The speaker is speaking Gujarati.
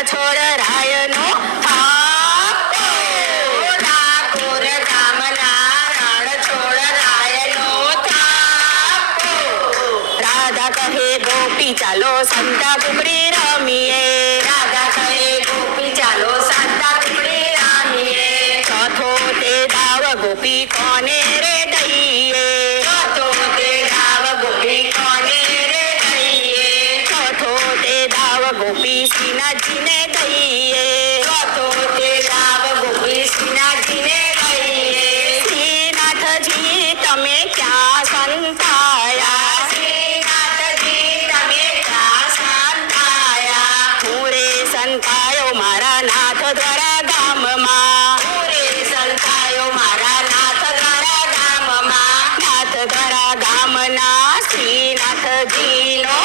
છોડ રાયનો થાપો ડાકોર ગામના રણ છોડ રાયનો થાપો રાધા કહે ગોપી ચાલો સંતા કુકડી રમીએ રાધા કહે ગોપી ચાલો સંતા કુકડી રમીએ ચોથો તે દાવ ગોપી કોને રે દઈએ ચોથો તે દાવ ગોપી કોને રે દઈએ ચોથો તે દાવ ગોપી શ્રીનાથજીને દઈએ ચોથો તે દાવ ગોપી શ્રીનાથજીને દઈએ શ્રીનાથજી તમે ક્યાં સંતાયા શ્રીનાથજી તમે ક્યાં સંતાયા હું રે સંતાયો મારા નાથ દ્વારા ગામમાં હું રે સંતાયો મારા નાથ દ્વારા ગામમાં નાથ દ્વારા ગામના શ્રીનાથજીનો